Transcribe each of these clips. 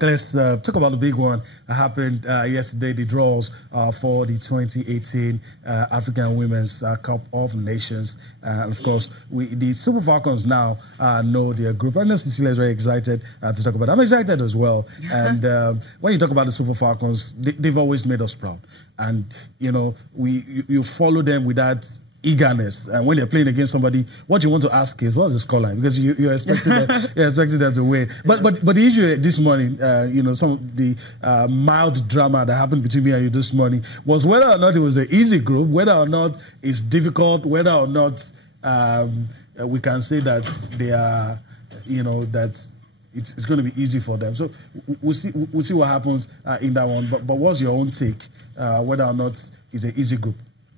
Let's talk about the big one that happened yesterday, the draws for the 2018 African Women's Cup of Nations. And of course, the Super Falcons now know their group. And Cecilia is very excited to talk about it. I'm excited as well. And when you talk about the Super Falcons, they've always made us proud. And, you know, you follow them with that eagerness, and when they're playing against somebody, what you want to ask is, what's the scoreline? Because you're expecting them to win. But the issue this morning, you know, some of the mild drama that happened between me and you this morning was whether or not it was an easy group, whether or not it's difficult, whether or not we can say that they are, you know, that it's going to be easy for them. So we'll see what happens in that one. But what's your own take, whether or not it's an easy group?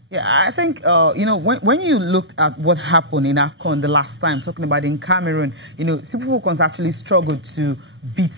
Yeah, I think, you know, when you looked at what happened in AWCON the last time, talking about in Cameroon, you know, Super Falcons actually struggled to beat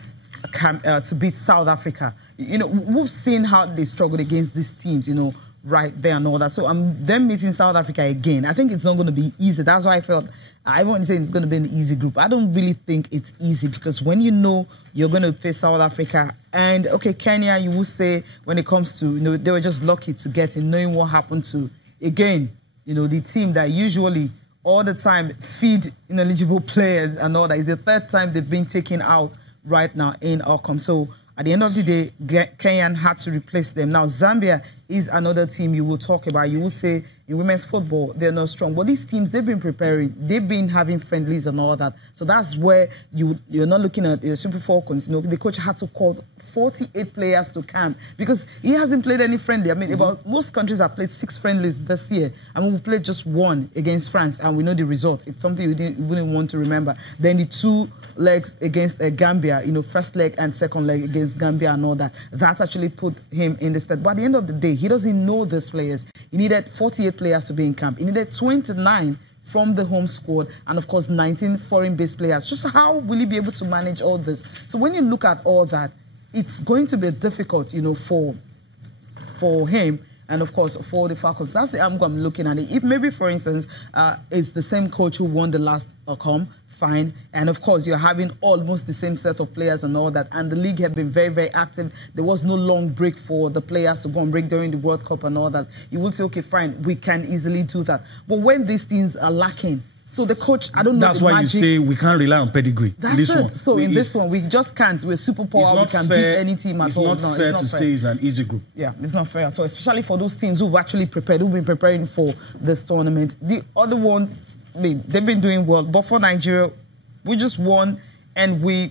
South Africa. You know, we've seen how they struggled against these teams, you know, right there and all that. So them meeting South Africa again, I think it's not going to be easy. That's why I felt, I won't say it's going to be an easy group. I don't really think it's easy because when you know you're going to face South Africa and, okay, Kenya, you will say when it comes to, you know, they were just lucky to get in, knowing what happened to, again, you know, the team that usually all the time feed ineligible players and all that. It's the third time they've been taken out right now in AWCON. So at the end of the day, Kenya had to replace them. Now, Zambia is another team you will talk about. You will say in women's football, they're not strong. But these teams, they've been preparing. They've been having friendlies and all that. So that's where you're not looking at the Super Falcons. You know, the coach had to call 48 players to camp because he hasn't played any friendly. I mean, about most countries have played 6 friendlies this year. I mean, we played just 1 against France, and we know the result. It's something we wouldn't want to remember. Then the 2 legs against Gambia, you know, first leg and second leg against Gambia and all that. That actually put him in the stead. But at the end of the day, he doesn't know these players. He needed 48 players to be in camp. He needed 29 from the home squad and, of course, 19 foreign-based players. Just how will he be able to manage all this? So when you look at all that, it's going to be difficult, you know, for him and, of course, for the Falcons. That's the angle I'm looking at it. If maybe, for instance, it's the same coach who won the last AWCON, fine. And, of course, you're having almost the same set of players and all that. And the league have been very, very active. There was no long break for the players to go and break during the World Cup and all that. You would say, okay, fine, we can easily do that. But when these things are lacking, so the coach, I don't know. That's why you say we can't rely on pedigree. That's it. So in this one, we just can't. We're superpower. We can beat any team at all. It's not fair to say it's an easy group. Yeah, it's not fair at all, especially for those teams who've actually prepared, who've been preparing for this tournament. The other ones, I mean, they've been doing well. But for Nigeria, we just won and we, you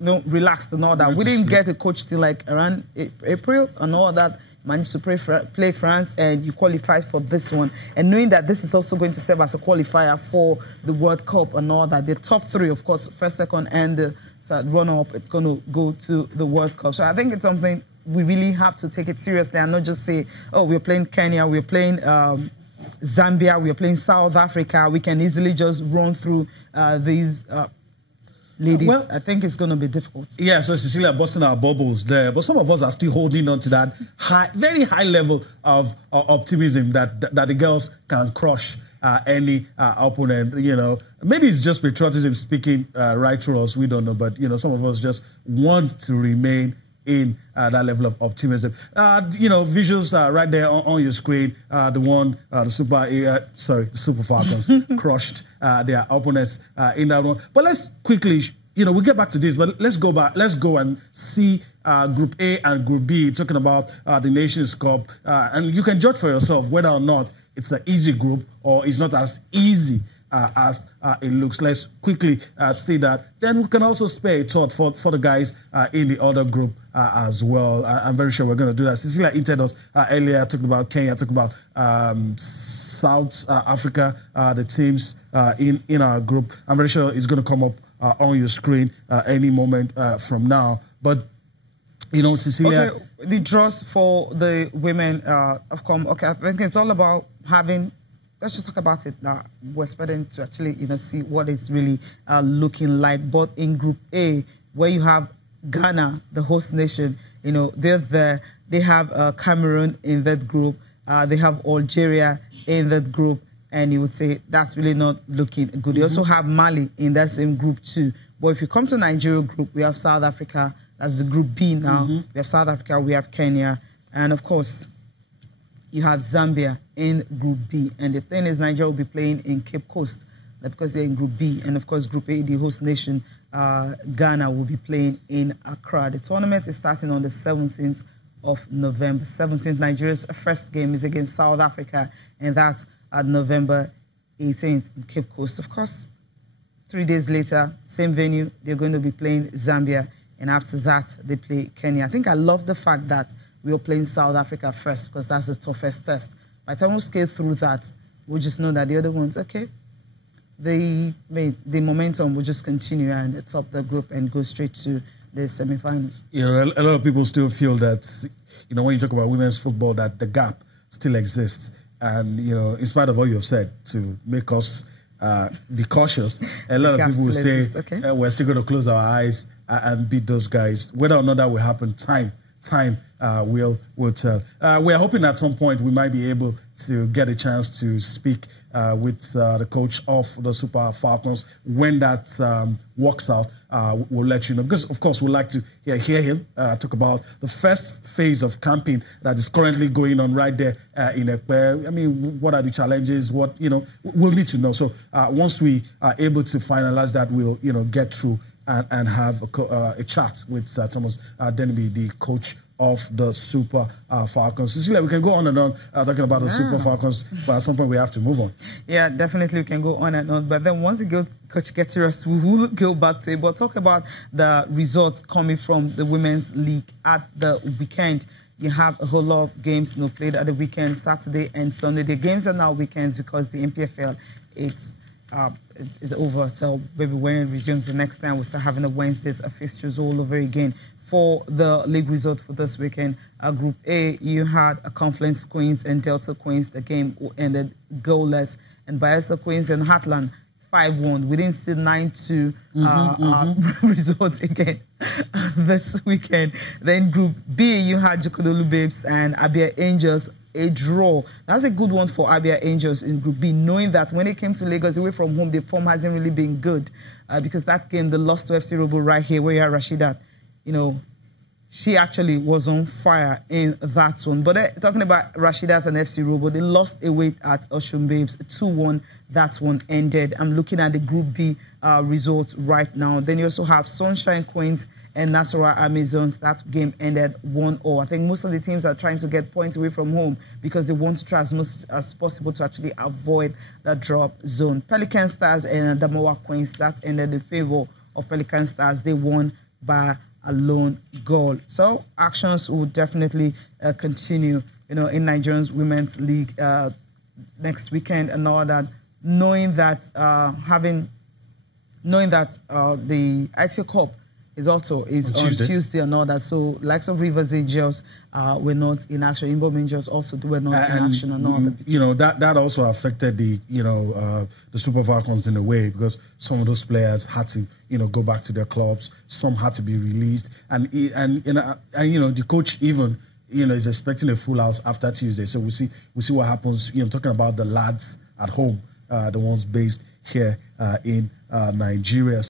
know, relaxed and all that. We didn't get a coach till like around April and all that. Managed to play France, and you qualified for this one. And knowing that this is also going to serve as a qualifier for the World Cup and all that. The top 3, of course, first, second, and the third runner-up, it's going to go to the World Cup. So I think it's something we really have to take it seriously and not just say, oh, we're playing Kenya, we're playing Zambia, we're playing South Africa. We can easily just run through these ladies. Well, I think it's going to be difficult. Yeah, so Cecilia busting our bubbles there, but some of us are still holding on to that very high level of optimism that the girls can crush any opponent. You know, maybe it's just patriotism speaking right through us. We don't know, but you know, some of us just want to remain in that level of optimism. You know, visuals right there on your screen. The Super Falcons crushed their opponents in that one. But let's quickly, you know, we'll get back to this, but let's go back. Let's go and see Group A and Group B, talking about the Nations Cup. And you can judge for yourself whether or not it's an easy group or it's not as easy as it looks. Let's quickly see that. Then we can also spare a thought for the guys in the other group as well. I'm very sure we're going to do that. Cecilia hinted us earlier, talking about Kenya, talking about South Africa, the teams in our group. I'm very sure it's going to come up on your screen any moment from now. But, you know, Cecilia... Okay, the draws for the women have come. Okay, I think it's all about having... Let's just talk about it now. We're expecting to actually, you know, see what it's really looking like. But in Group A, where you have Ghana, the host nation, you know, they're there. They have Cameroon in that group. They have Algeria in that group. And you would say that's really not looking good. You also have Mali in that same group too. But if you come to Nigeria group, we have South Africa, That's the Group B now. We have South Africa, we have Kenya, and of course, you have Zambia in Group B. And the thing is, Nigeria will be playing in Cape Coast because they're in Group B. And of course, Group A, the host nation, Ghana, will be playing in Accra. The tournament is starting on the 17th of November. 17th, Nigeria's first game is against South Africa, and that's at November 18th in Cape Coast. Of course, 3 days later, same venue, they're going to be playing Zambia, and after that, they play Kenya. I think I love the fact that we are playing South Africa first because that's the toughest test. By the time we scale through that, we'll just know that the other ones, okay, the momentum will just continue and top the group and go straight to the semifinals. You know, a lot of people still feel that, you know, when you talk about women's football, that the gap still exists. And, you know, in spite of what you've said, to make us be cautious, a lot of people will say, we're still going to close our eyes and beat those guys. Whether or not that will happen, time will tell. We are hoping at some point we might be able to get a chance to speak with the coach of the Super Falcons. When that works out, we'll let you know. Because, of course, we'd like to hear him talk about the first phase of camping that is currently going on right there in Ekpe. I mean, what are the challenges? What, you know, we'll need to know. So once we are able to finalize that, we'll, you know, get through and have a chat with Thomas Denby, the coach of the Super Falcons. Cecilia, we can go on and on talking about the Super Falcons, but at some point we have to move on. Yeah, definitely we can go on and on. But then once we go, Coach gets to us, we will go back to it. But talk about the results coming from the Women's League at the weekend. You have a whole lot of games, you know, played at the weekend, Saturday and Sunday. The games are now weekends because the MPFL, it's over. So maybe when it resumes the next time, we'll start having the Wednesdays fixtures all over again. For the league result for this weekend, Group A, you had a Confluence Queens and Delta Queens. The game ended goalless, and Bayelsa Queens and Heartland 5-1. We didn't see 9-2 results again this weekend. Then Group B, you had Jokodolu Babes and Abia Angels, a draw. That's a good one for Abia Angels in Group B, knowing that when it came to Lagos away from home, the form hasn't really been good because that game, they lost to FC Robo right here where you had Rashidat. You know, she actually was on fire in that one. But talking about Rashidat and FC Robo, they lost away at Ocean Babes 2-1. That one ended. I'm looking at the Group B results right now. Then you also have Sunshine Queens and Nasarawa Amazons. That game ended 1-0. I think most of the teams are trying to get points away from home because they want to try as much as possible to actually avoid the drop zone. Pelican Stars and Damowa Queens, that ended in favor of Pelican Stars. They won by a lone goal. So actions will definitely continue, you know, in Nigerian Women's League next weekend and all that. Knowing that the ITO Cup is also on Tuesday and all that. So likes of Rivers Angels were not in action. Imbo Angels also were not in action and all that. You know, that also affected the Super Falcons in a way because some of those players had to, you know, go back to their clubs. Some had to be released, and you know, the coach even, you know, is expecting a full house after Tuesday. So we'll see what happens. You know, talking about the lads at home, the ones based here in Nigeria.